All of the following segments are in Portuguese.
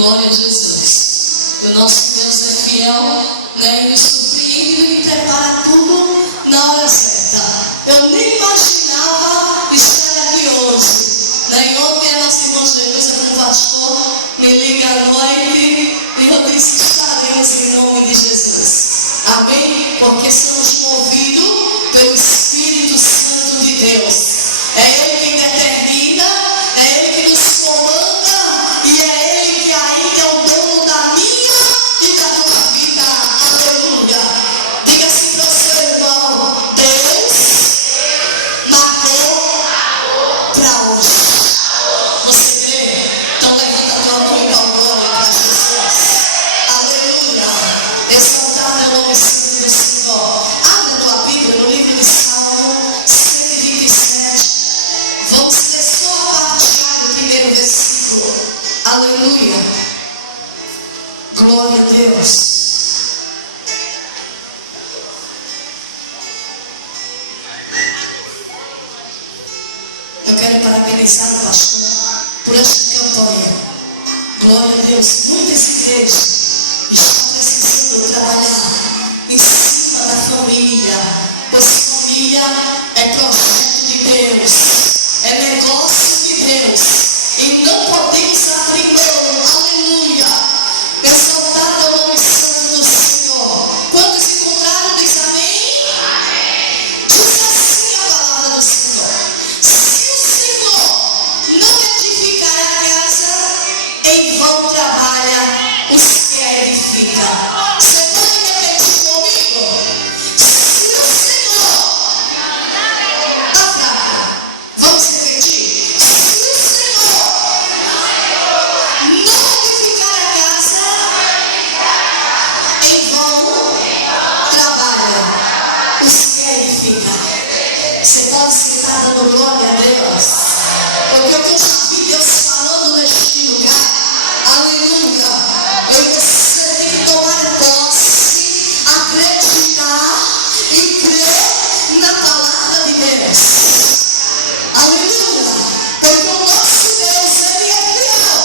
Glória a Jesus. O nosso Deus é fiel, né? E nos surpreende e prepara tudo na hora certa. Eu nem imaginava estar aqui hoje, né? E ontem a nossa irmã Jerusa com o pastor me liga à noite e eu disse: estaremos em nome de Jesus. Amém? Porque somos movidos pelo Espírito Santo de Deus. É Ele quem determina, é Ele que nos comanda e é Ele que ainda é o dono da minha e da tua vida. Aleluia. Diga assim para o seu irmão: Deus marcou para hoje. Você crê? Então levanta a tua mão e dá glória para Jesus. Aleluia. Exaltado é o nome santo do Senhor. Abre a tua Bíblia no livro de Salmo 127. Vamos ler só a parte A do primeiro versículo. Aleluia. Glória a Deus. Eu quero parabenizar o pastor por esta campanha. Glória a Deus. Muitas igrejas estão precisando trabalhar em cima da família, pois família é projeto de Deus, é negócio de Deus, e não podemos abrir mão. Aleluia. Exaltado é o nome santo do Senhor. Quantos encontraram, diz amém? Amém. Diz assim a palavra do Senhor: se o Senhor não edificar a casa, em vão trabalha os que a edificam. Você pode repetir comigo? Se o Senhor, tá fraco, vamos repetir? Se o Senhor não edificar a casa, em vão trabalha os que a edificam. Você pode sentar dando glória a Deus, porque o que eu já vi Deus falando neste lugar, aleluia. Eu e você tem que tomar posse, acreditar e crer na palavra de Deus. Aleluia. Porque o nosso Deus, Ele é fiel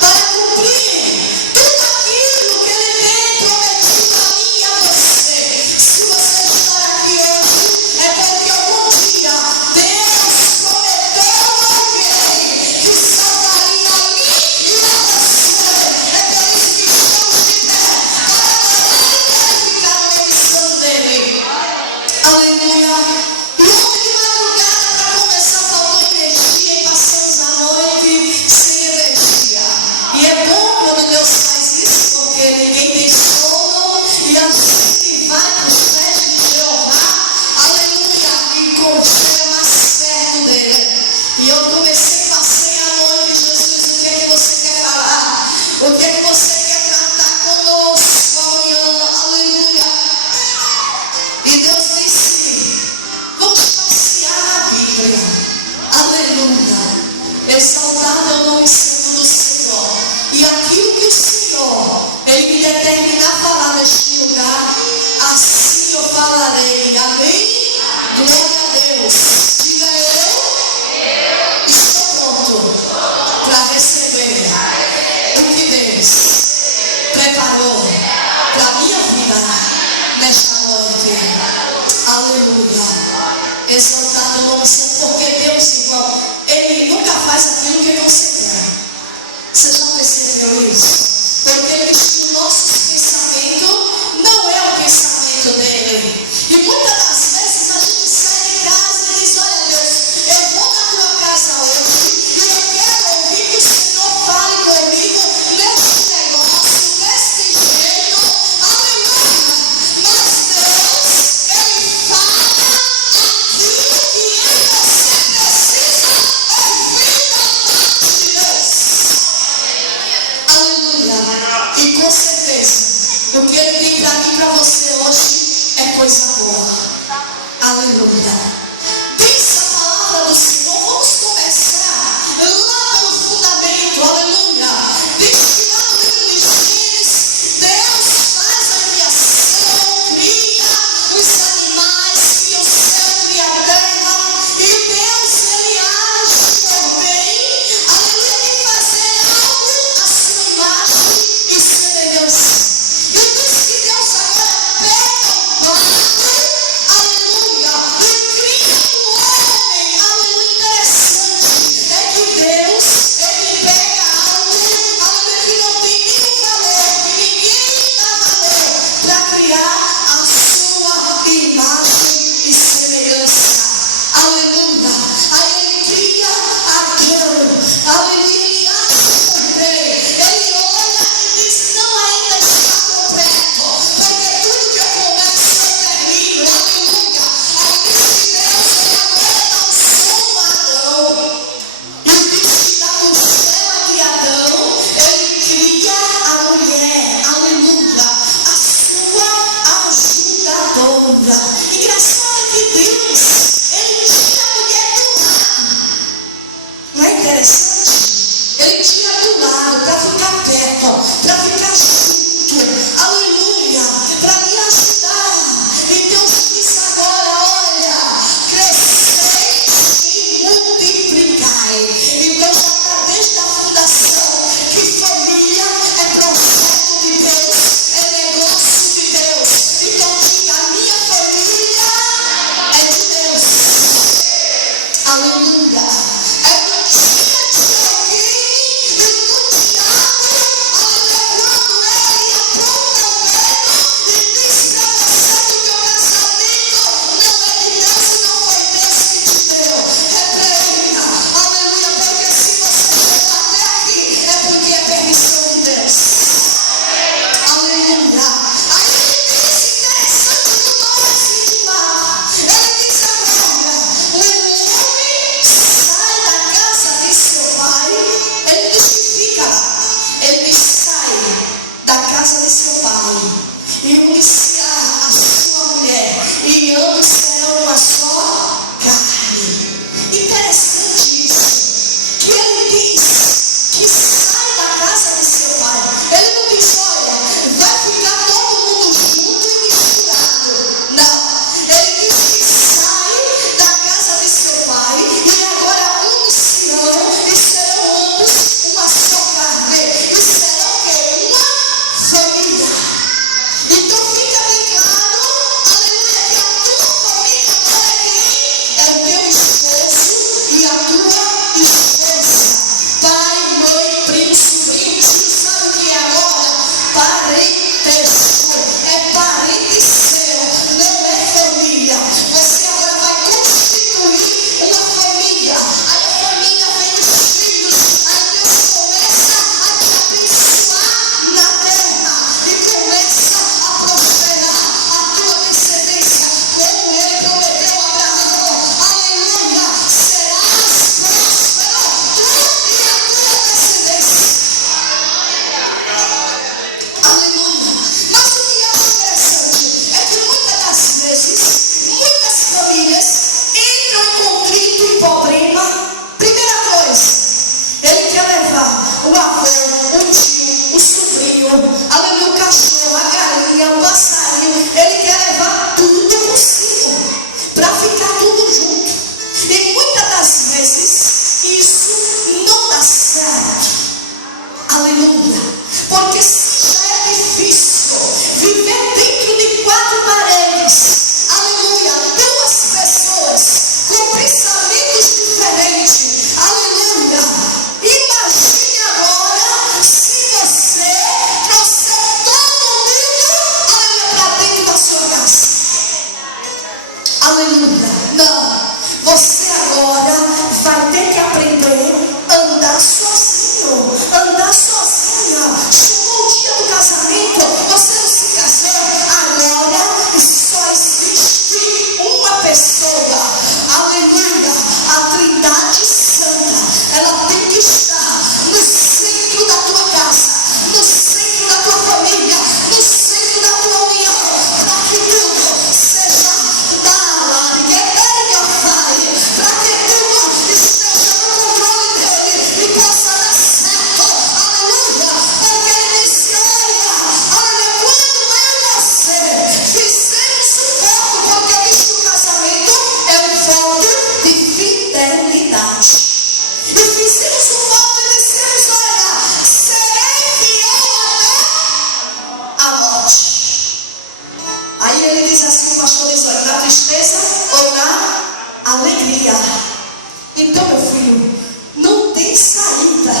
para cumprir tudo aquilo que Ele tem prometido a mim e a você. Se você está aqui hoje, é porque algum dia Deus prometeu a alguém que salvaria a mim e a você. É por isso que estamos de pé, para ficar na missão dele. Aleluia. E ontem de madrugada, para começar, faltou energia e passamos a noite sem energia. E é bom quando Deus faz isso, porque ninguém tem sono e a gente vai para os pés de Jeová. Aleluia. E chega mais perto dele. E eu comecei, passei a noite, Jesus, o que é que você quer falar? O que é que você quer tratar conosco amanhã? Aleluia. E Deus disse: vamos passear na Bíblia. Aleluia. Exaltado é o nome santo do Senhor. E aquilo que o Senhor, Ele me determinar a falar neste lugar, assim eu falarei. Amém? Glória a Deus. Diga: eu estou pronto para receber o que Deus preparou para a minha vida nesta noite. Aleluia. Exaltado o nome santo, porque Deus, irmão, Ele nunca faz aquilo que você quer. Você já percebeu isso? Porque Ele diz que o nosso pensamento não é o pensamento dele. E muitas das vezes a gente sai de casa e diz: olha Deus, eu vou na tua casa hoje e eu quero ouvir que o Senhor fale comigo neste negócio, deste jeito. Aleluia. Mas Deus, Ele fala aquilo que eu e você precisa ouvir da parte de Deus. Aleluia. certo, para ficar junto, aleluia, para me ajudar. E Deus diz agora, olha, crescei e multiplicai. Então já está desde a fundação que família é projeto de Deus, é negócio de Deus. Então diga, a minha família é de Deus. Aleluia. É mentira de alguém e do diabo. Aleluia. Quando ele aponta o dedo e diz para você que o teu casamento não é de Deus e não foi Deus que te deu. Repreenda. Aleluia. Porque se você chegou até aqui é porque é permissão de Deus. Aleluia. Aí ele diz, interessante no 2:24. Ele diz agora, o homem sai da casa de seu pai. Ele justifica lá. Ele diz, sai da casa de seu pai e une-se a sua mulher, e ambos serão uma só carne. Interessante isso, que ele diz que sai da casa de seu pai. Ele não diz, olha, vai ficar todo mundo junto e misturado. Não, ele diz que sai da casa de seu pai e agora une-se-ão e serão ambos uma só carne. E serão o quê? Uma família. Então fica bem claro, aleluia, que a tua família agora é quem? É o teu esposo e a tua esposa. Pai, mãe, primo, sobrinho, tio, sabe o que é agora? Parentesco. É parente seu, não é família. Você agora vai constituir uma família. Aí a família vem os filhos. Aí Deus começa a te abençoar na terra e começa a prosperar a tua descendência, como ele prometeu a Abraão. Aleluia. Serás próspero, tu e a tua descendência. Aleluia. Mas o que é interessante é que muitas das vezes, muitas famílias entram em conflito e problema. Primeira coisa, ele quer levar o avô, o tio, o sobrinho, aleluia, o cachorro, a galinha, o passarinho. Ele quer levar tudo consigo, para ficar tudo junto. E muitas das vezes, isso não dá certo. Aleluia. Porque se já é difícil viver dentro de 4 paredes, aleluia, 2 pessoas com pensamentos diferentes, aleluia. Imagine agora se você trouxer todo mundo, aleluia, para dentro da sua casa. Aleluia. Não. Você agora vai ter que aprender a andar sozinho, andar sozinha. Chegou o dia do casamento, você não se casou, agora só existe uma pessoa. Aleluia. A Trindade Santa, ela tem que estar no centro da tua casa, no centro da tua família, no centro da tua união, para que tudo seja da largueira, para que tudo esteja no controle dele e possa dar certo. Aleluia. Porque ele disse, olha, quando eu e você fizemos um voto, porque diz que o casamento é um voto de fidelidade. E fizemos um voto e dissemos, olha, serei fiel até a morte. Aí ele diz assim, o pastor diz, olha, na tristeza ou na alegria. Então, meu filho, não tem saída.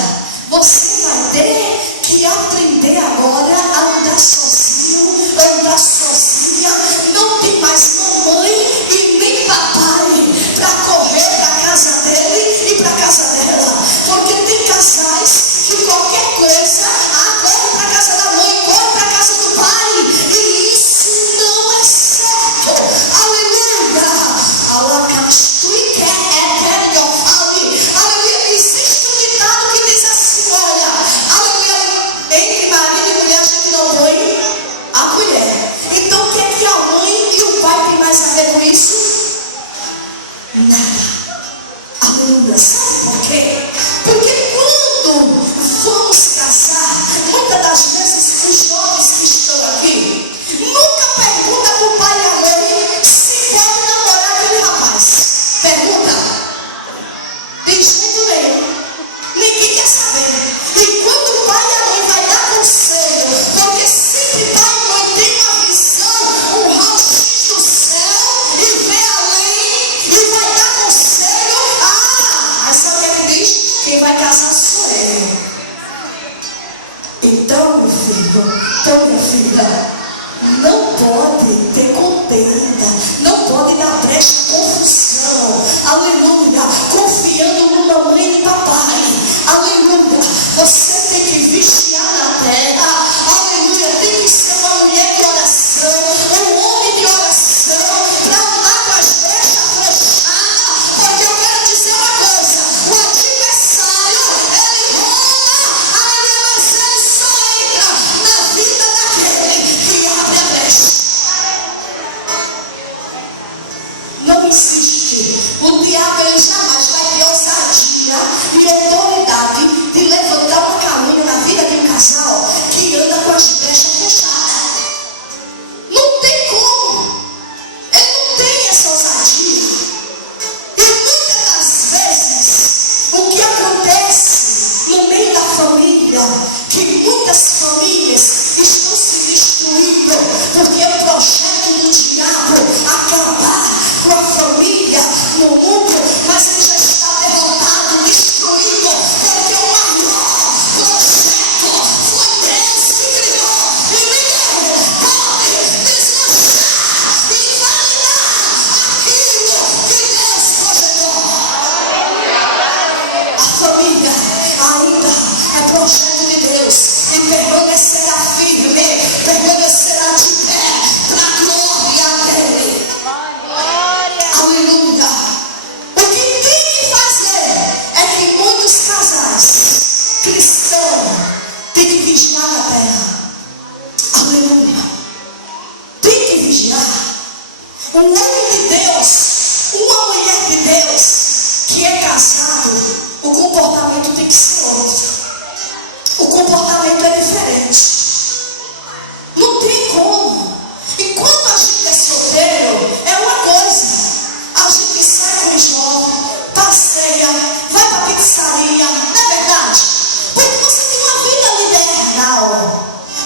Você vai ter que aprender agora a andar sozinho, andar sozinha. Não tem mais mamãe e nem papai para correr para a casa dele e para a casa dela. Porque tem casais que qualquer coisa, corre para a casa da mãe, corre para a casa do pai. E isso não é certo. Aleluia. Alacastu e quer eu fale. Aleluia. Existe um ditado que diz assim, olha, aleluia, entre marido e mulher a gente não põe a colher. Então o que é que a mãe e o pai têm mais a ver com isso? Nada. Aleluia. Sabe por quê? Porque quando vamos casar, muitas Quem vai casar sou eu. Então, meu filho, então, minha filha, não pode ter contenda, não pode dar brecha à confusão, aleluia, confiando no mamãe e papai, aleluia. Você tem que vigiar na terra, aleluia, tem que ser uma mulher de oração, um homem de oração, para andar com as brechas fechadas, porque eu quero dizer uma coisa: o adversário, ele rouba, aleluia, mas ele só entra na vida daquele que abre a brecha. Não existe. O diabo, ele jamais vai ter ousadia e autoridade de levantar uma calúnia na vida de um casal que anda com as brechas fechadas. Não tem como. Ele não tem essa ousadia. E muitas das vezes, o que acontece no meio da família, que muitas famílias estão se destruindo, porque é o projeto do diabo acabar com a família no mundo, mas ele já está derrotado, destruído, porque o maior projeto foi Deus que criou, e ninguém pode desmanchar e invalidar aquilo que Deus projetou. A família ainda é projeto de Deus e permanecerá firme, permanecerá de pé para a glória dele. Aleluia. O que tem que fazer é que muitos casais cristãos têm que vigiar na terra. Aleluia. Tem que vigiar. Um homem de Deus, uma mulher de Deus que é casado, o comportamento tem que ser outro. O comportamento é diferente. Não tem como. E quando a gente é solteiro, é uma coisa. A gente sai com o jovem, passeia, vai para a pizzaria, não é verdade? Porque você tem uma vida liberal.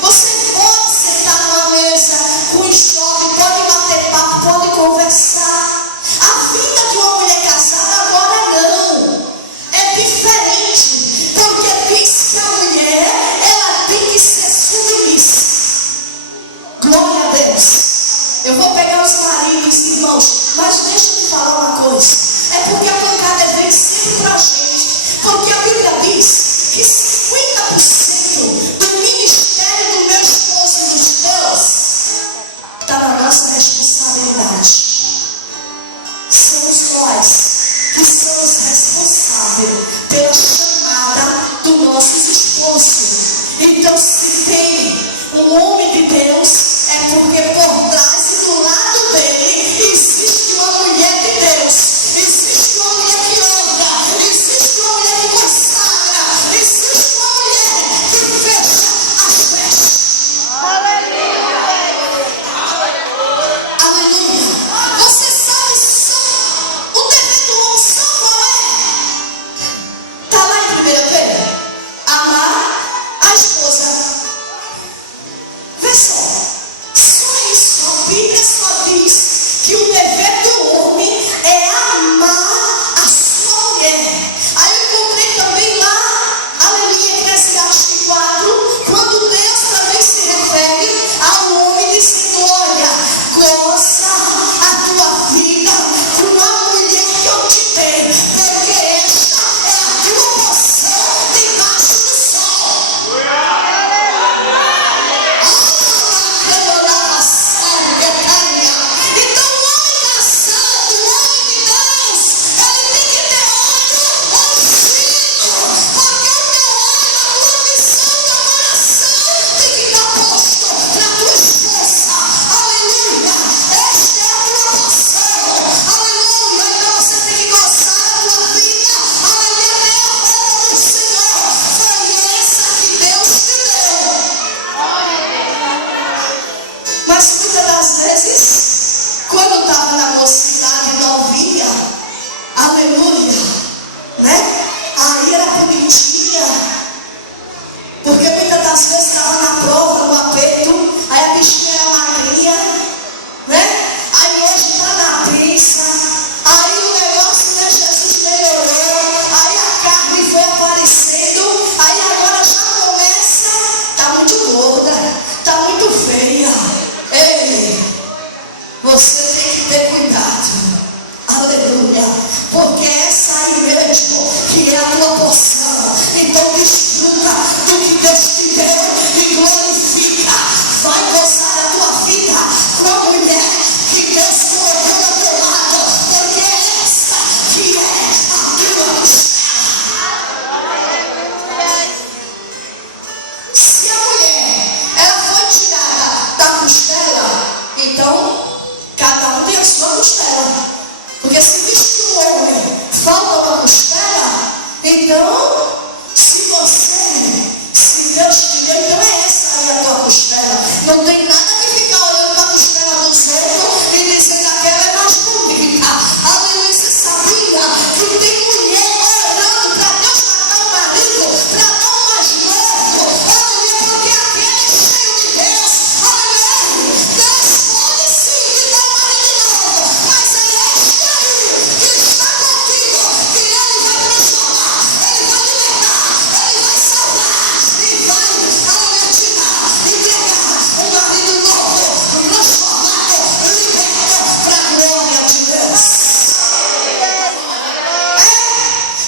Você pode sentar numa mesa com o jovem, pode bater papo, pode conversar. A vida de uma mulher casada agora não. É diferente. Porque diz que a mulher, ela tem que ser submissa. Glória a Deus. Eu vou pegar os maridos, irmãos, mas deixa eu te falar uma coisa. É porque a pancada vem sempre para a gente. Porque a Bíblia diz que 50% do ministério do meu esposo e dos teus está na nossa responsabilidade. Somos nós que somos responsáveis pela chamada dos nossos esposos. Então, se tem um homem de Deus, é porque por trás e do lado dele existe uma mulher de Deus, existe uma mulher que ora, existe uma mulher que consagra, existe uma mulher que fecha as brechas. Aleluia. Você sabe o dever do homem, sabe qual é? Está lá em 1 Pedro. Amar a esposa. Vê só isso, a Então, se Deus te deu, então é essa aí a tua costela. Não tem nada que ficar olhando para a costela do centro e dizendo aquela é mais bonita. Aleluia, você sabia que tem mulher orando para Deus matar o marido, para dar um mais novo. Aleluia, porque aquele é cheio de Deus. Aleluia, Deus pode sim te dar um marido novo, mas é este aí que está contigo, que Ele vai transformar, Ele vai libertar, Ele vai salvar e vai, aleluia, tirar e pegar um marido novo, transformado, liberto para a glória de Deus.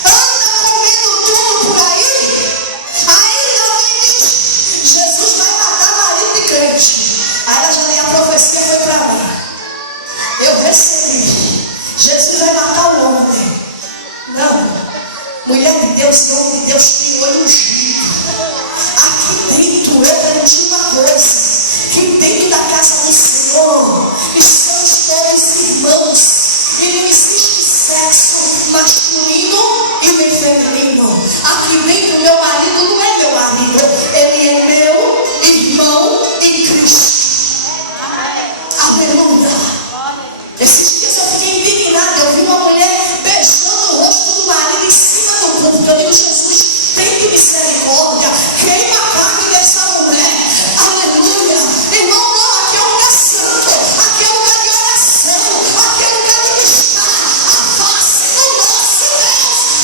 Anda comendo tudo por aí. Aí alguém diz: Jesus vai matar marido de crente. Aí ela já tem a profecia, foi para mim. Eu recebi. Jesus vai matar o homem. Não. Mulher de Deus e homem de Deus tem olho ungido. Aqui dentro eu aprendi uma coisa: que dentro da casa do Senhor estamos todos irmãos. E não existe sexo masculino e nem feminino. Aqui dentro meu marido não é meu marido, ele é meu irmão em Cristo. Aleluia. Esses dias eu fiquei indignada. Eu vi uma mulher beijando o rosto do marido em cima do púlpito. Eu digo: Jesus, tem misericórdia, queima a carne dessa mulher. Aleluia. Irmão, não, aqui é um lugar santo, aqui é um lugar de oração, aqui é um lugar de buscar a face do nosso Deus.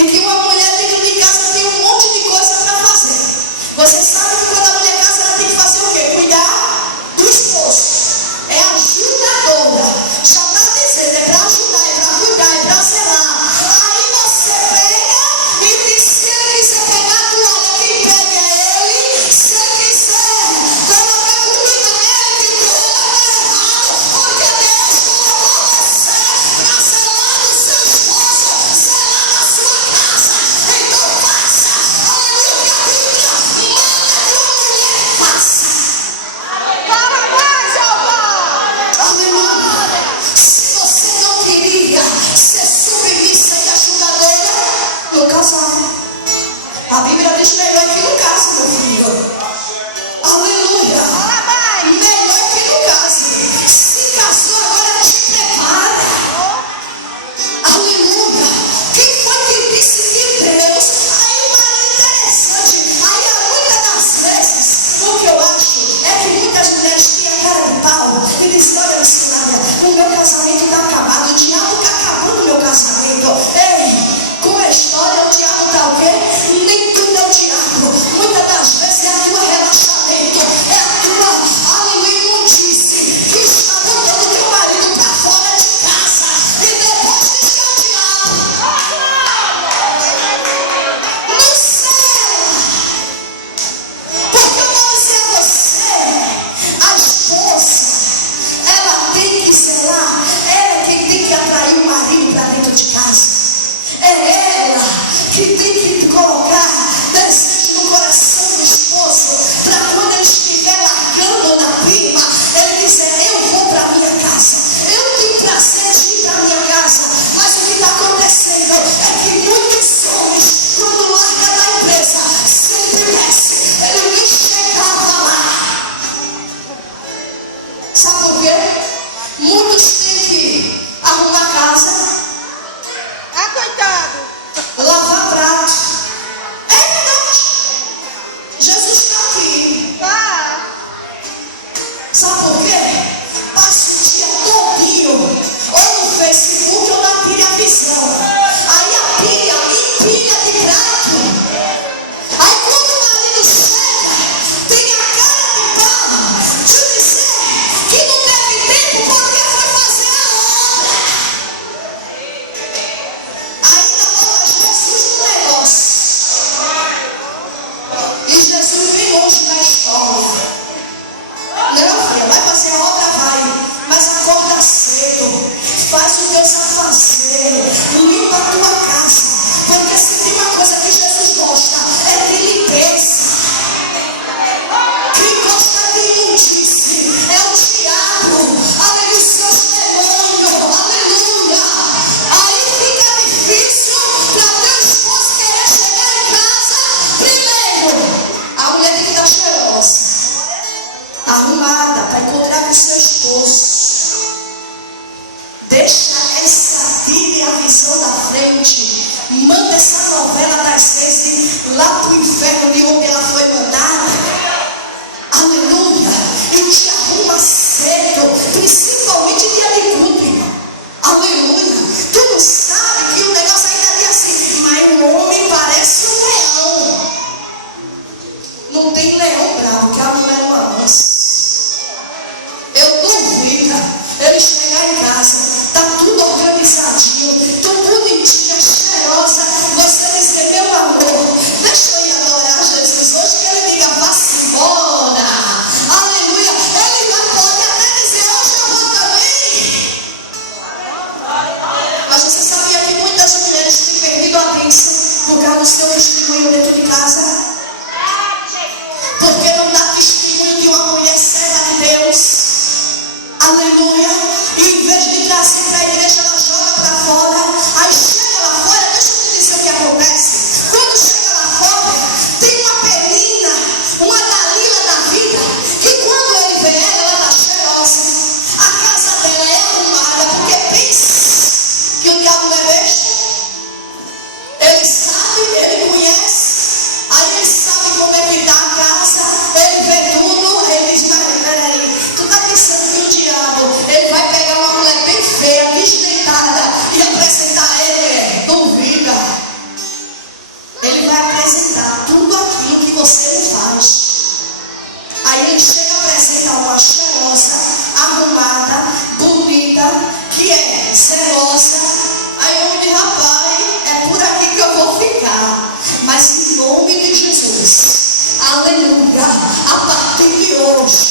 em que uma mulher dentro de casa tem um monte de coisa para fazer. Você sabe que quando a mulher casa, ela tem que fazer o quê? Cuidar do esposo. É ajudadora. Já está dizendo, é para ajudar, é para cuidar, é para zelar. Aí você pega e diz, se ele quiser pegar a toalha, quem pega é ele. Se ele quiser colocar comida nele, quem coloca é errado. Porque Deus colocou você para zelar do seu esposo, zelar da sua casa. Então faça. Aleluia, a Bíblia manda que uma mulher faça. Parabéns, Jeová! Aleluia. Se você não queria ser submissa e ajudadora, não casar. A Bíblia diz melhor que não case, meu filho. Aleluia. Parabéns! Melhor que não case. Se casou, agora te prepara. Aleluia. Quem foi que disse que Deus? Aí o mais interessante. Aí muitas das vezes, o que eu acho é que muitas mulheres têm a cara de pau e dizem, olha, missionária, o meu casamento está acabado. O diabo está acabando o meu casamento. Ei, com a história, o diabo está o quê? Nem tudo é o diabo. Muitas das vezes é a tua relaxamento. É a tua, aleluia, imundice que está botando teu marido para fora de casa. E depois diz que é o diabo. No céu. Porque eu vou dizer a você, a esposa, ela tem que zelar, ela é quem tem que atrair o marido para dentro de casa. É ela que tem que colocar desejo no coração do esposo, para quando ele estiver largando na firma, ele dizer, eu vou para minha casa, eu tenho prazer de ir para minha casa. Mas o que está acontecendo é que muitos homens, quando larga da empresa, se ele pudesse, ele nem chegava lá. Sabe por quê? Muitos têm que arrumar casa, Ah, coitado! lavar prato. É verdade. Jesus está aqui. Tá! Sabe por quê? Passa o dia todinho ou no Facebook ou na televisão. Aí a pilha empilha de prato. Aí quando o marido chega, tem a cara de pau de dizer que não teve tempo porque foi fazer a obra. Ainda bota Jesus no negócio. E Jesus vem longe da história. Não, filha, vai fazer a obra, vai. Mas acorda cedo. Faz o teu afazer. Limpa a tua casa. Porque se tem uma coisa que Jesus gosta, é de limpeza. Quem gosta de imundice é o diabo. Aleluia, os seus demônios. Aleluia. Aí fica difícil para teu esposo querer chegar em casa. Primeiro, a mulher tem que estar cheirosa, arrumada para encontrar com seu esposo. Deixa essa vida e a visão da frente. Manda essa novela das 6 lá pro inferno de onde ela foi mandada. Aleluia. E te arruma cedo, principalmente dia de culto, irmão. Aleluia. Tu não sabe que o negócio ainda diz assim, mas o homem parece um leão. Não tem leão bravo, que a mulher não avança. Eu duvido ele chegar em casa, tá tudo organizadinho, tudo bonitinha, cheirosa. Você dizer, meu amor, deixa eu ir adorar Jesus hoje, que ele diga, vá-se embora. Aleluia. Ele vai poder até dizer, hoje eu vou também. Mas você sabia que muitas mulheres têm perdido a bênção por causa do seu testemunho dentro de casa? Porque não dá testemunho de uma mulher serva de Deus. Aleluia. E em vez de trazer para a igreja, ela joga para fora. Aí chega lá fora, deixa eu te dizer o que acontece. Quando chega lá fora, tem uma Penina, uma Dalila da vida, que quando ele vê ela, ela está cheirosa. A casa dela é arrumada, porque pensa que o diabo não é besta. Ele sabe, ele conhece. Aí Aleluia. A partir de hoje,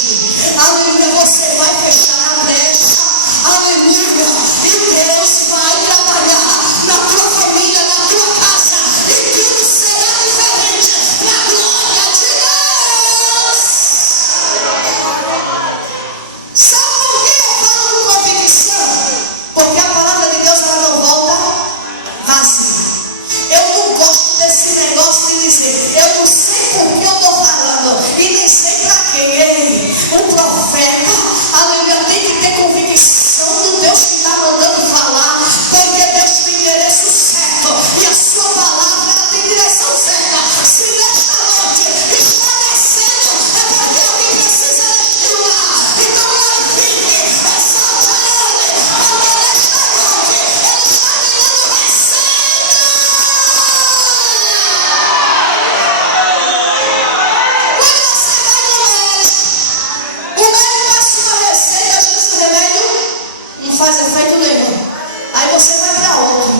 aleluia, você vai fechar a brecha. Aleluia. E Deus vai trabalhar na tua família, na tua casa. E tudo será diferente para a glória de Deus. Sabe por que eu falo com convicção? Porque a palavra de Deus ela não volta vazia. Eu não gosto desse negócio de dizer, eu não sei por que eu estou falando e nem sei para quem. O profeta, aleluia, tem que ter convicção do Deus que está mandando falar, porque Deus tem endereço certo e a sua palavra ela tem direção certa. Se nesta noite está descendo, é porque alguém precisa deste lugar. Então glorifique, exalte ele, porque nesta noite ele está ganhando receita. Quando você vai no médico, o médico passa uma receita, às vezes o remédio não faz efeito nenhum. Aí você vai para outro.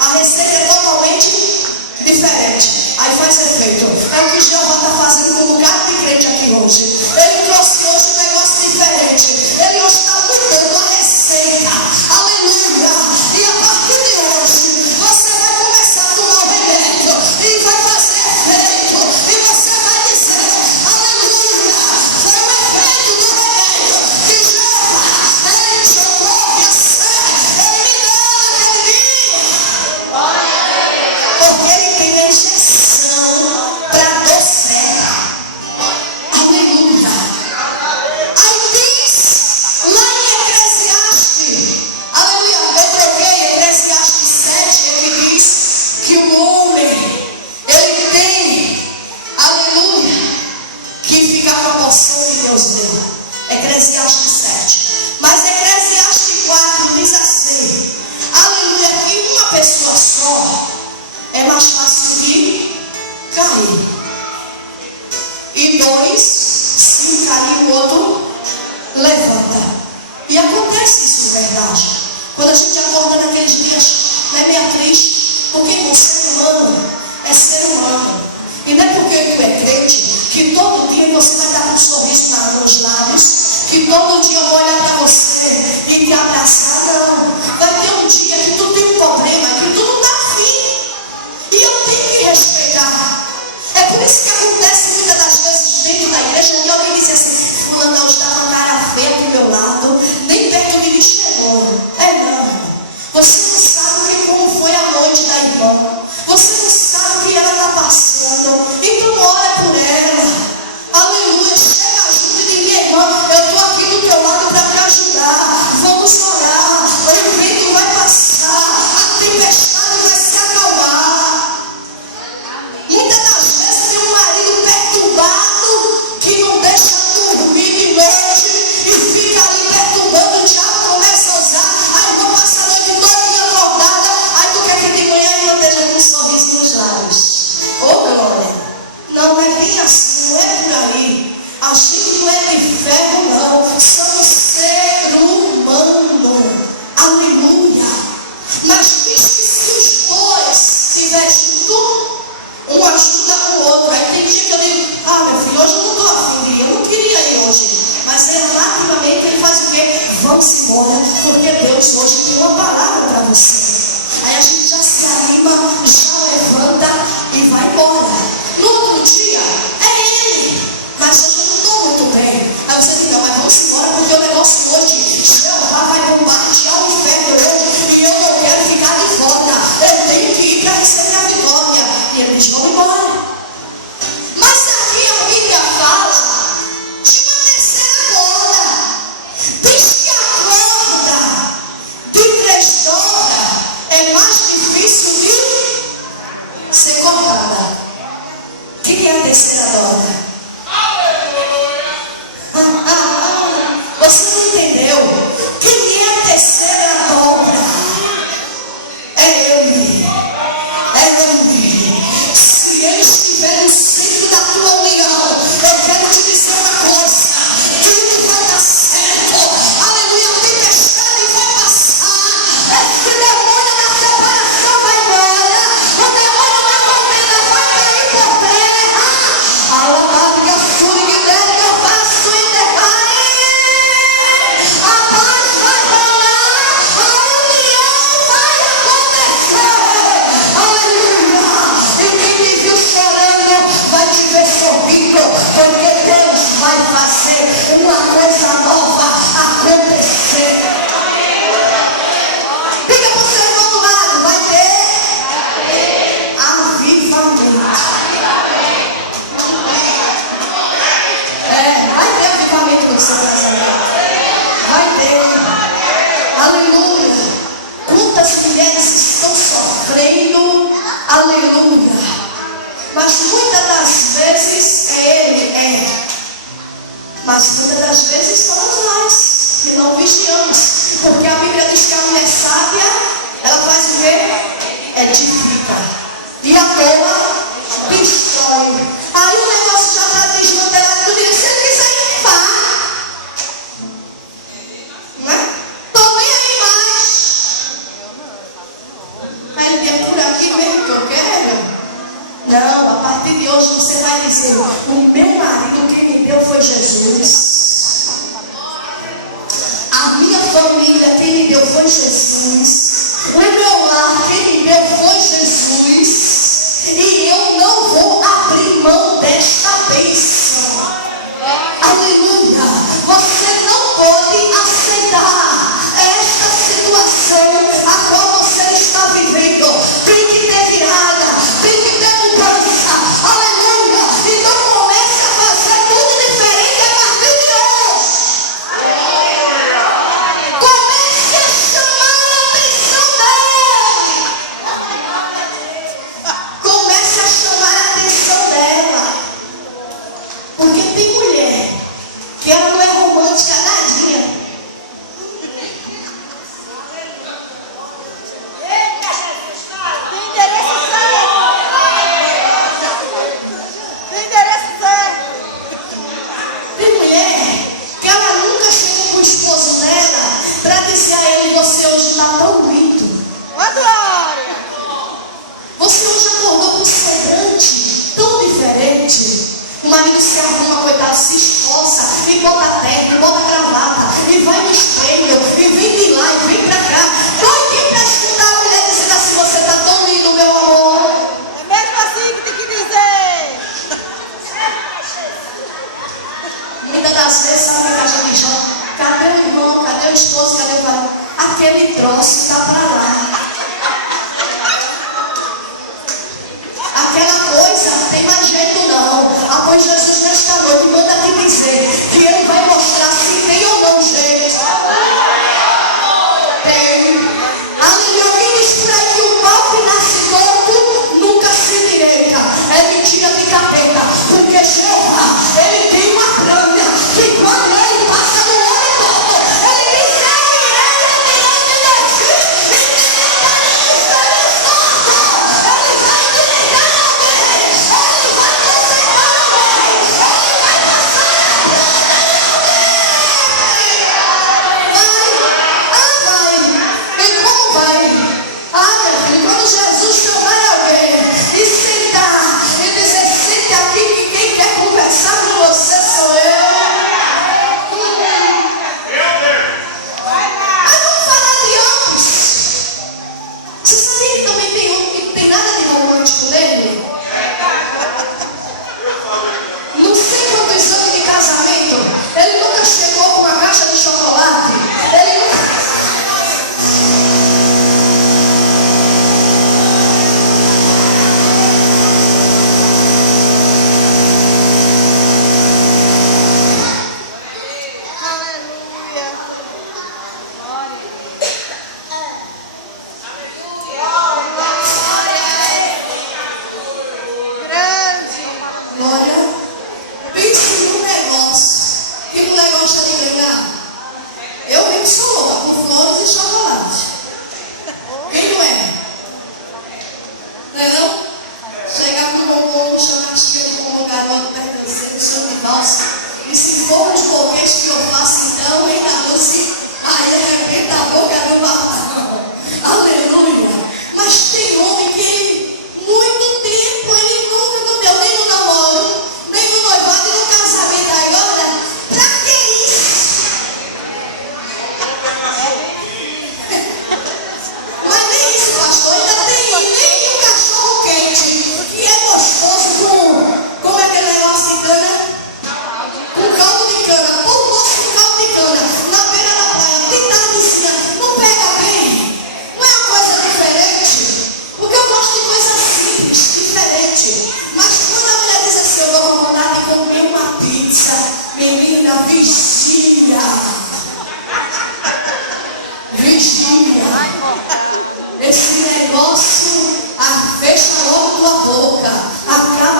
A receita é totalmente diferente. Aí faz efeito. É o que Jeová está fazendo com um lugar de crente aqui hoje. Ele trouxe hoje um negócio diferente. Ele hoje está mudando a receita. Aleluia. E a partir de hoje, você vai começar a tomar o remédio. E vai fazer efeito. E você vai dizer, aleluia. Foi o efeito do remédio que Jeová, ele jogou minha fé. Ele me deu naquele dia. Porque ele tem a injeção para dor certa. Aleluia. Aí diz lá em Eclesiastes, aleluia, eu troquei Eclesiastes 7, ele diz que o homem, ele tem, aleluia, que ficar com a porção que Deus deu. Eclesiastes 7. Mas Eclesiastes 4 diz assim, aleluia, que uma pessoa só é mais fácil de cair. E dois, se um cair, o outro levanta. E acontece isso, verdade. Quando a gente acorda naqueles dias, não é meio triste, porque o ser humano é ser humano. E não é porque tu é crente que todo dia você vai estar com um sorriso nos lábios, que todo dia eu vou olhar para você e te abraçar. Não. Vai ter um dia que tu tem um problema, que tu não está afim. E eu tenho que respeitar. É por isso que acontece muitas das vezes dentro da igreja que alguém diz assim, fulano não está com a cara feia do meu lado, nem perto de mim chegou. É não. Você não sabe como foi a noite da irmã. Você não sabe o que ela está passando. Então ora por ela. Aleluia. Chega junto de minha irmã. Eu estou aqui do teu lado para te ajudar. Vamos orar. O vento vai passar. A tempestade vai se acalmar. Muitas das vezes tem um marido perturbado que não deixa dormir de noite e fica ali perturbando. O diabo começa a usar. A irmã passa a noite toda acordada. Aí tu quer que de manhã a irmã esteja com um sorriso nos lábios. Ô glória! Não é bem assim, não é por aí. A gente não é de ferro, não. Somos ser humano. Aleluia! Mas diz que se os dois estiverem juntos, um ajuda o outro. Aí tem dia que eu digo, meu filho, hoje eu não estou afim de ir, eu não queria ir hoje. Mas relativamente ele faz o quê? Vamos embora, porque Deus hoje tem uma palavra para você. Aí a gente já se anima, já levanta e vai embora. No outro dia, é ele. Mas hoje eu não estou muito bem. Aí você diz, não, mas vamos embora porque o negócio hoje, Jeová vai bombardear o inferno hoje e eu não quero ficar de fora. Eu tenho que ir para receber a vitória. E ele diz, vamos embora. Mas aqui a Bíblia fala de uma terceira corda. Diz que a corda de 3 dobras é mais difícil de ser cortada. O que é a terceira dobra? Você não entendeu? Quem é a terceira dobra? É ele. É ele. Se ele estiver no centro da tua união, eu quero te dizer uma coisa. Tudo vai dar certo. Aleluia. A tempestade vai passar. Esse demônio da separação vai embora. O demônio da contenda vai cair por terra. Alabá. Mas muitas das vezes ele é. Mas muitas das vezes somos nós que não vigiamos. Porque a Bíblia diz que a mulher sábia, ela faz o quê? Edifica. E a tola destrói. Aí o negócio já está desmantelado. Tu diz, se ele quiser ir, vá. Não é? Estou nem aí mais. Mas é por aqui mesmo que eu quero. Não, a partir de hoje você vai dizer, o meu marido quem me deu foi Jesus. A minha família quem me deu foi Jesus. O meu lar quem me deu foi Jesus. E eu não vou abrir mão desta bênção. Aleluia. Você não pode aceitar esta situação a qual você está vivendo. Tem que ter virada, tem que ter mudança. Aleluia. Então comece a fazer tudo diferente a partir de hoje. Comece a chamar a atenção dele. Comece a chamar a atenção dela. Porque tem mulher que ela não é romântica nadinha. Tem endereço certo. Tem endereço certo. Tem mulher que ela nunca chegou com o esposo dela para dizer a ele, você hoje está tão lindo. Ó glória. Você hoje acordou com um semblante tão diferente. O marido se arruma, coitado, se esforça, e bota terno, e bota gravata, e vai no espelho, e vem de lá, e vem pra cá. Doidinho pra escutar a mulher dizendo assim, você tá tão lindo, meu amor. É mesmo assim que tem que dizer. Muitas das vezes, sabe o que a gente diz? Cadê o irmão, cadê o esposo, cadê o pai? Aquele troço tá pra lá. Aquela coisa não tem mais jeito não. Pois Jesus nesta noite manda te dizer que ele vai mostrar se tem ou não jeito. Tem. Aleluia. Alguém diz por aí que o pau que nasce torto nunca se endireita. É mentira de capeta. Porque Jeová, ele tem uma grana que quando ele passa no olho torto, ele diz, eu irei diante de ti. Ele nunca chegou com uma caixa de chocolate. Ele nunca... Aleluia. Grande. Glória. Pense num negócio. Que mulher gosta de ganhar? Eu mesmo sou louca com flores e chocolate. Quem não é? Não é não? Chegar com o bombom, churrasqueiro com o garoto pertencendo, chão de valsa. E se for os boquês que eu faço então, hein, a doce, aí arrebenta a boca do balão. Aleluia. Mas tem homem que ele, muito tempo, ele nunca não deu nem no namoro, nem no noivado e no casamento. Aí, olha, pra que isso? Mas nem isso, pastor, ainda tem nem o cachorro quente, que é gostoso com, como é aquele negócio de cana? Com caldo de cana, pão doce com caldo de cana, na beira da praia, de tardezinha, não pega bem? Não é uma coisa diferente? Porque eu gosto de coisa simples, diferente. Mas quando a mulher diz assim, eu vou mandar de comer uma pizza, menina, vigia. Vigia. Esse negócio fecha logo tua boca, acaba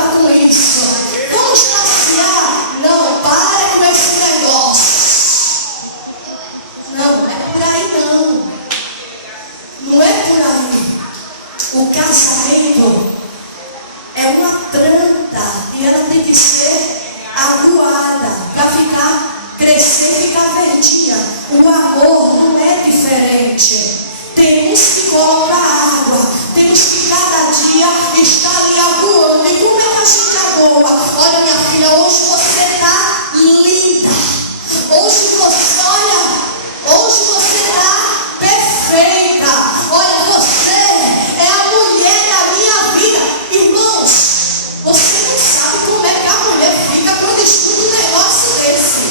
O casamento é uma planta e ela tem que ser aguada para crescer e ficar verdinha. O amor não é diferente. Temos que colocar água, temos que cada dia estar ali aguando. E como é que a gente agoa? Olha, minha filha, hoje você está linda. Hoje você está perfeita. Olha, você é a mulher da minha vida. Irmãos, você não sabe como é que a mulher fica quando escuta um negócio desse.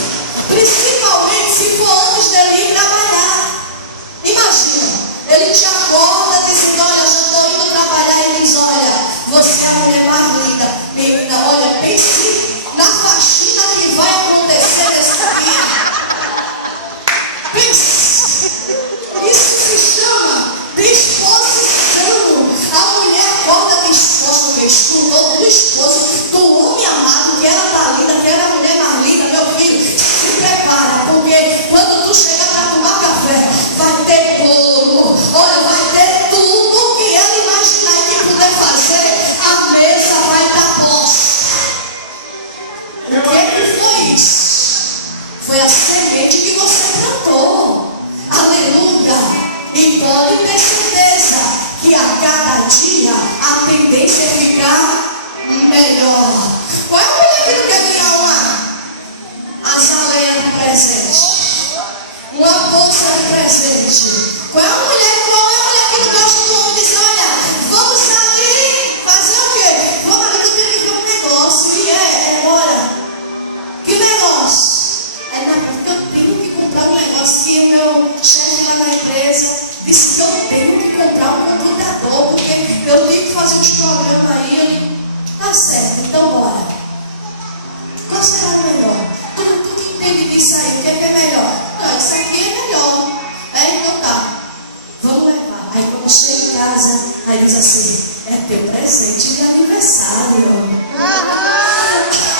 Principalmente se for antes dele ir trabalhar. Imagina, ele te acorda dizendo, olha, já estou indo trabalhar. Ele diz, olha, você é a mulher mais linda. Menina, olha, pense na faxina que vai acontecer nesse dia. Pense. Isso se chama disposição. A mulher acorda disposta, porque escutou do esposo, do homem amado, que ela está linda, que ela é a mulher mais linda. Meu filho, se prepara, porque quando tu chegar para tomar café, vai ter bolo, olha, vai ter tudo que ela imaginar e que puder fazer, a mesa vai estar posta. O que foi isso? Foi a semente que você plantou. Aleluia! E pode ter certeza que a cada dia a tendência é ficar melhor. Qual é a mulher que não quer ganhar uma azaleia de presente? Uma bolsa de presente? Qual é a mulher que não gosta do homem e diz, olha, vamos ali fazer o quê? Vamos ali que eu tenho que ver um negócio. E é agora. Que negócio? É na porque eu tenho que comprar um negócio que o meu chefe lá na empresa disse que eu tenho que comprar um computador, porque eu tenho que fazer uns programas aí. Ele, tá certo, então bora. Qual será o melhor? Tu que entende disso aí, o que é melhor? Não, isso aqui é melhor. Então tá, vamos levar. Aí quando chega em casa, aí diz assim, é teu presente de aniversário.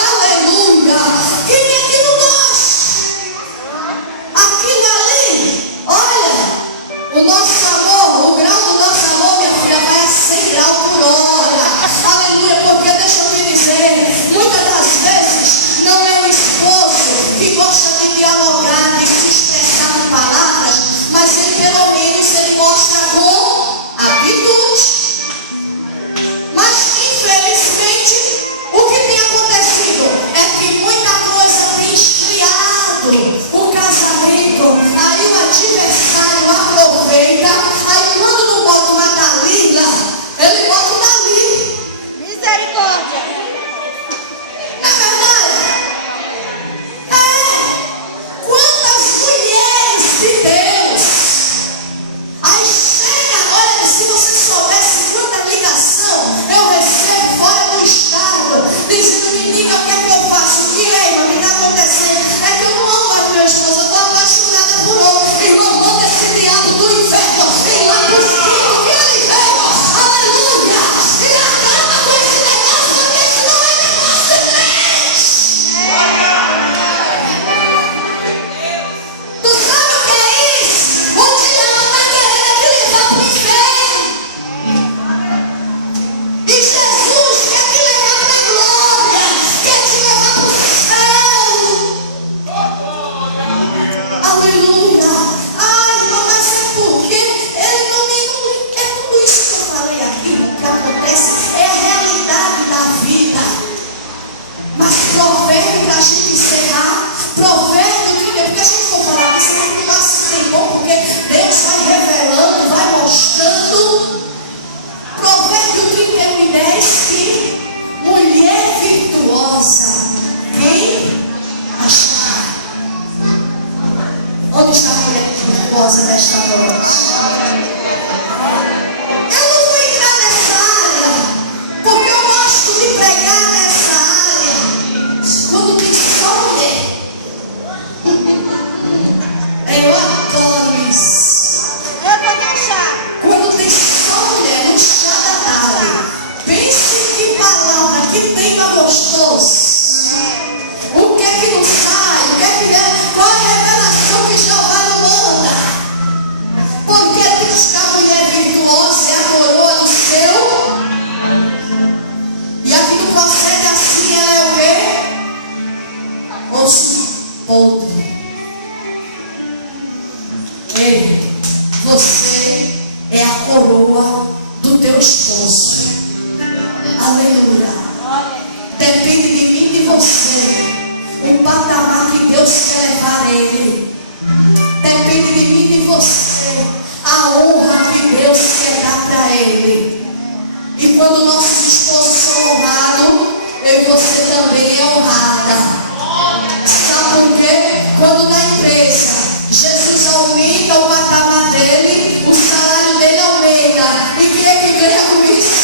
Aleluia! Quem é que não gosta? Aquilo ali, olha, o nosso amor, o grau do nosso amor, minha filha, vai a 100 graus por hora. Aleluia, porque deixa eu te dizer, muitas das vezes não é o esposo que gosta de dialogar, de se expressar com palavras, mas ele pelo menos ele mostra com atitude. Mas infelizmente, o que tem Aleluia. Depende de mim e de você. O patamar que Deus quer levar ele. Depende de mim e de você. A honra que Deus quer dar para ele. E quando nossos esposos são honrados, eu e você também é honrada. Sabe por quê? Quando na empresa Jesus aumenta o patamar dele, o salário dele aumenta. E quem é que ganha com isso?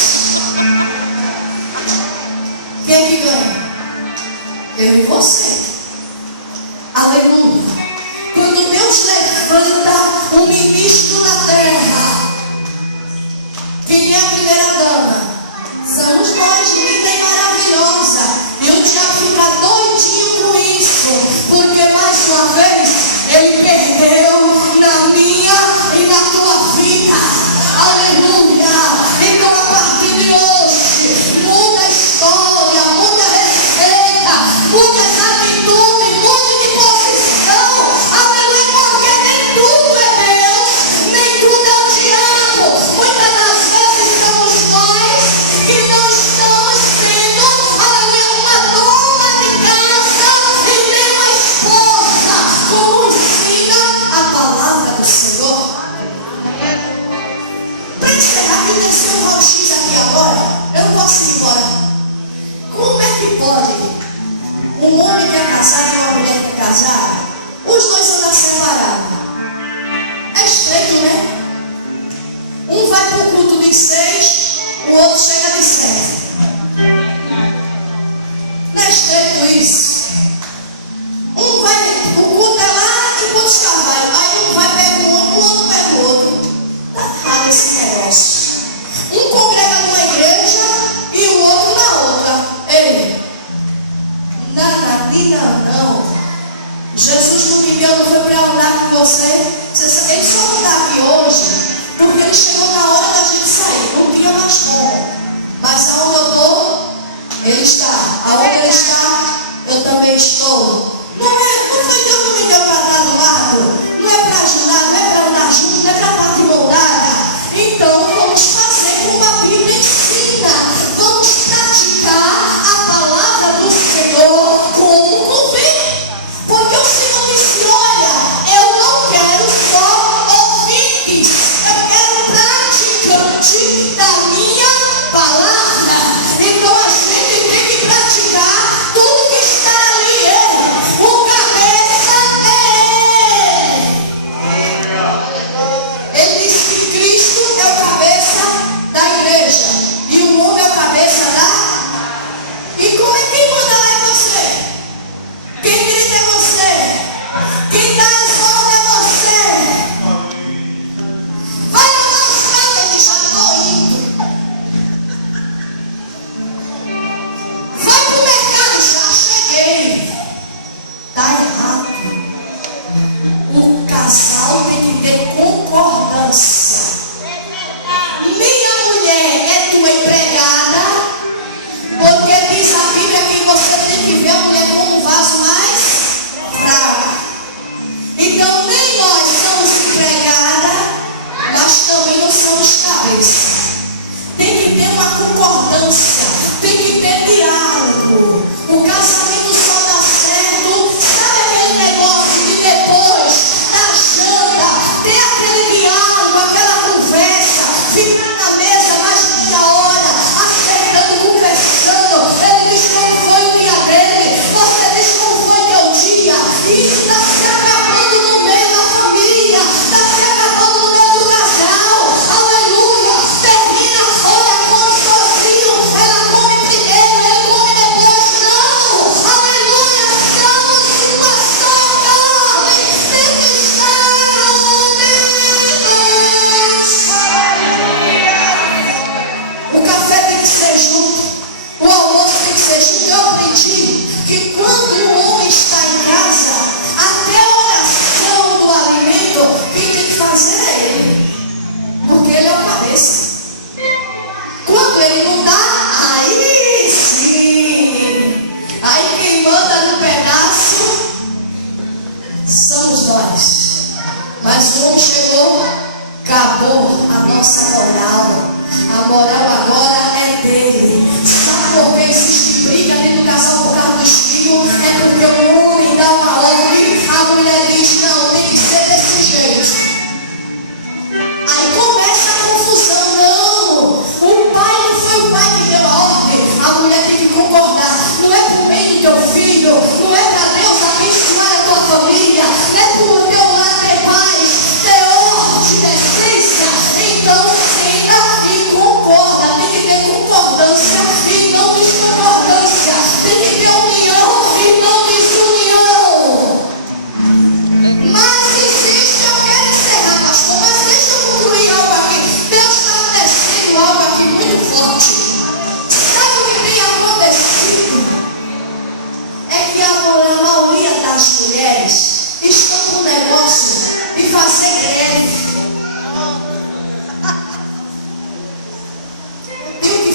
Quem é que ganha? Eu e você. Aleluia. Quando Deus levanta um ministro na terra, quem é a primeira dama? Somos nós, linda e maravilhosa. E o diabo fica doidinho com isso, porque mais uma vez ele perdeu na minha e na tua vida. Aleluia. Então a partir de hoje, muda a história, muda a receita, muda as atitudes, muda de posição. Aleluia, porque nem tudo é Deus, nem tudo é o diabo. Muitas das vezes somos nós que não estamos sendo, aleluia, uma dona de casa e nem uma esposa, como ensina a palavra do Senhor. Para encerrar, que desceu um raio-x aqui agora, eu não posso ir embora. Como é que pode um homem que é casado e uma mulher que é casada, os dois andam separados? É estreito, né? Um vai para o culto de 6, o outro chega de 7. Não é estreito isso? Um vai, o culto é lá e quantos cavalos? Aí um vai pega um, o outro pega o outro. Está errado esse negócio. Um congrega numa igreja e o outro na outra. Ei, não. Jesus não me deu, não foi para andar com você. Ele só está aqui hoje porque ele chegou na hora da gente sair. Não tinha mais como. Mas aonde eu estou, ele está. Aonde ele está, eu também estou. Não foi Deus que me deu para estar do lado. Não é para ajudar, não é para andar junto, não é para estar de mão dada. Então vamos fazer como a Bíblia ensina. Vamos praticar a palavra do Senhor como convém. Porque o Senhor disse, olha, eu não quero só ouvintes, eu quero praticantes da minha palavra. Então a gente tem que praticar tudo que está ali. O cabeça é Ele. Ele disse que Cristo é o cabeça da igreja e o homem é o cabeça da... E como é quem manda lá é você? Quem grita é você. Quem dá as ordens é você. Vai lavar os pratos, que já estou indo. Vai pro mercado, já cheguei. Está errado. O casal tem que ter concordância. Minha mulher é tua empregada, porque diz a Bíblia que você tem que ver a mulher como um vaso mais fraco. Então nem nós somos empregadas, mas também não somos cabeça. Tem que ter uma concordância, tem que ter diálogo. O casamento só dá certo, sabe aquele negócio de depois da janta, ter aquele diálogo, aquela conversa, ficar na mesa mais de meia hora, acertando, conversando. Ele diz como foi o dia dele, você diz como foi teu dia. Isso está se acabando no meio da família, está se acabando no meio do casal. Aleluia. Termina, olha quando sozinho, ela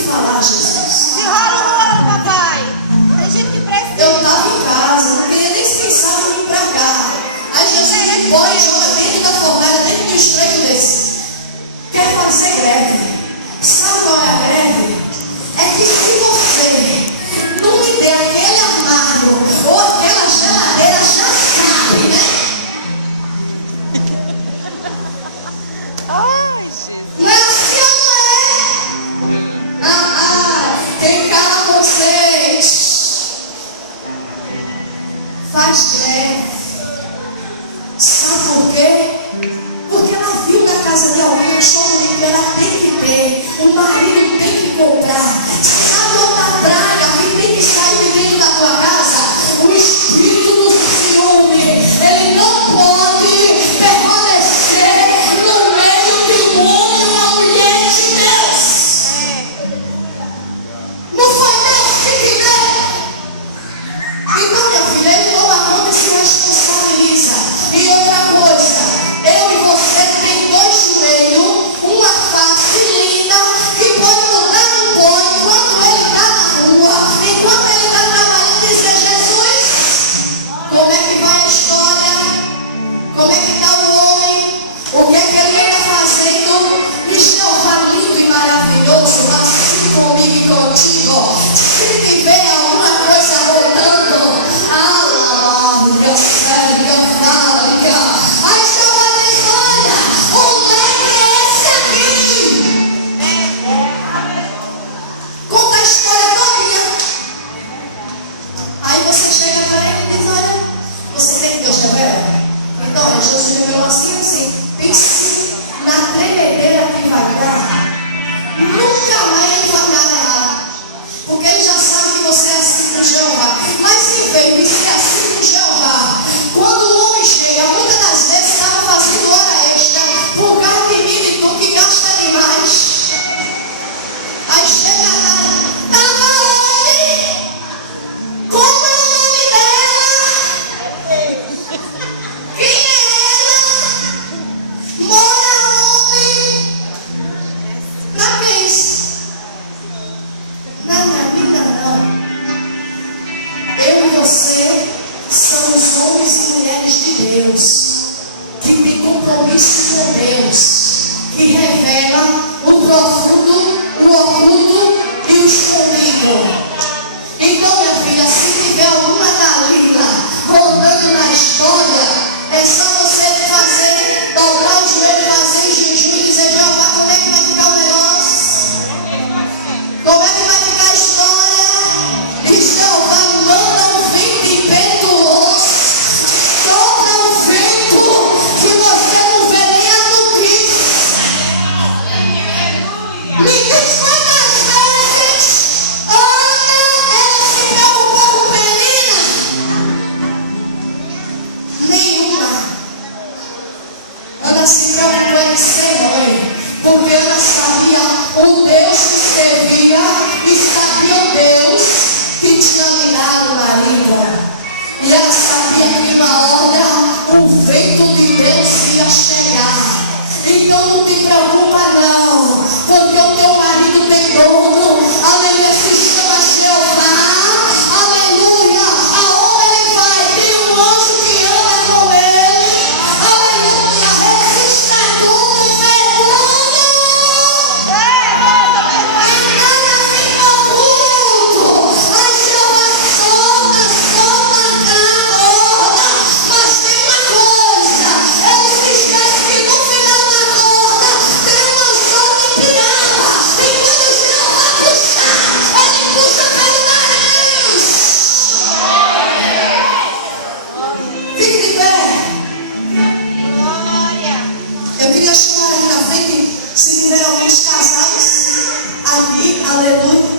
falar, Jesus. Desenrola o rolo, papai. Tem gente que precisa. Eu estava em casa, não queria nem pensar em vir para cá. Aí Jesus me põe e joga dentro da fornalha, dentro do estreito desse. Quer fazer greve. Sabe qual é a greve? É que se você não me der aquele armário ou aquela geladeira, já sabe, né? Não é assim ou não é? Tem cara com vocês. Faz greve. Sabe por quê? Porque ela viu na casa de alguém, achou bonito, ela tem que ter. O marido tem que comprar. Sabe outra praga que tem que sair de dentro da tua casa? O espírito do ciúme. Ele não pode permanecer no meio de um homem e uma mulher de Deus. Não foi Deus que te deu. Então, minha filha, ele toma conta e se responsabiliza. E outra coisa, eu e você tem dois joelhos, uma face linda, que pode mudar no pó enquanto ele está na rua, enquanto ele está trabalhando, dizer: Jesus, como é que vai a história? Como é que está o homem? O que é que ele está fazendo? E Jeová lindo e maravilhoso, assim comigo e contigo. Se tiver alguma coisa rodando, alabarga, séria, fábrica. Aí Jeová diz: olha, o leque é esse aqui. Conta a história todinha. Aí você chega para ele e diz: olha, você tem que Deus revela. Então, olha, Jesus revelou assim. Pense na tremedeira que vai dar. Nunca mais ele faz nada errado. Porque ele já sabe que você é assim com Jeová. Mas em vez de ser assim com Jeová, quando o homem chega, muitas das vezes estava fazendo hora extra por causa de mim e tu que gasta demais. Aí chega lá, estava ele. Como é o nome dela? Quem é ela? Mora onde? Pra que isso? Na vida não. Eu e você somos homens e mulheres de Deus, que tem compromisso com Deus, que revela o profundo, o oculto e o escondido. Então, minha filha, se tiver alguma Dalila rodando na história, é só você fazer, dobrar o joelho, fazer jejum e dizer: Jeová, como é que vai ficar o negócio? Como é que vai ficar a história? E Jeová manda um vento impetuoso, sopra um vento que você não vê nem a notícia. Me diz quantas vezes, olha, ela se preocupou com Penina? Nenhuma. Ana se preocupou em ser mãe, porque Ana sabia o Deus que servia e sabia o Deus que tinha me dado o marido. E ela sabia que na hora o vento de Deus ia chegar. Então não te preocupa não, porque o teu marido tem dono. Aleluia, se chama Jeová. Aleluia, aonde ele vai tem um anjo que anda com ele. Aleluia, resista tudo e vê tudo. Engana fica oculto. Aí Jeová solta a corda. Mas tem uma coisa, ele se esquece que no final da corda tem uma solta e piada. E quando Jeová puxar, ele puxa pelo nariz. Fique de pé. Glória. Eu queria chamar aqui na frente, se tiver alguns casais aqui, aleluia.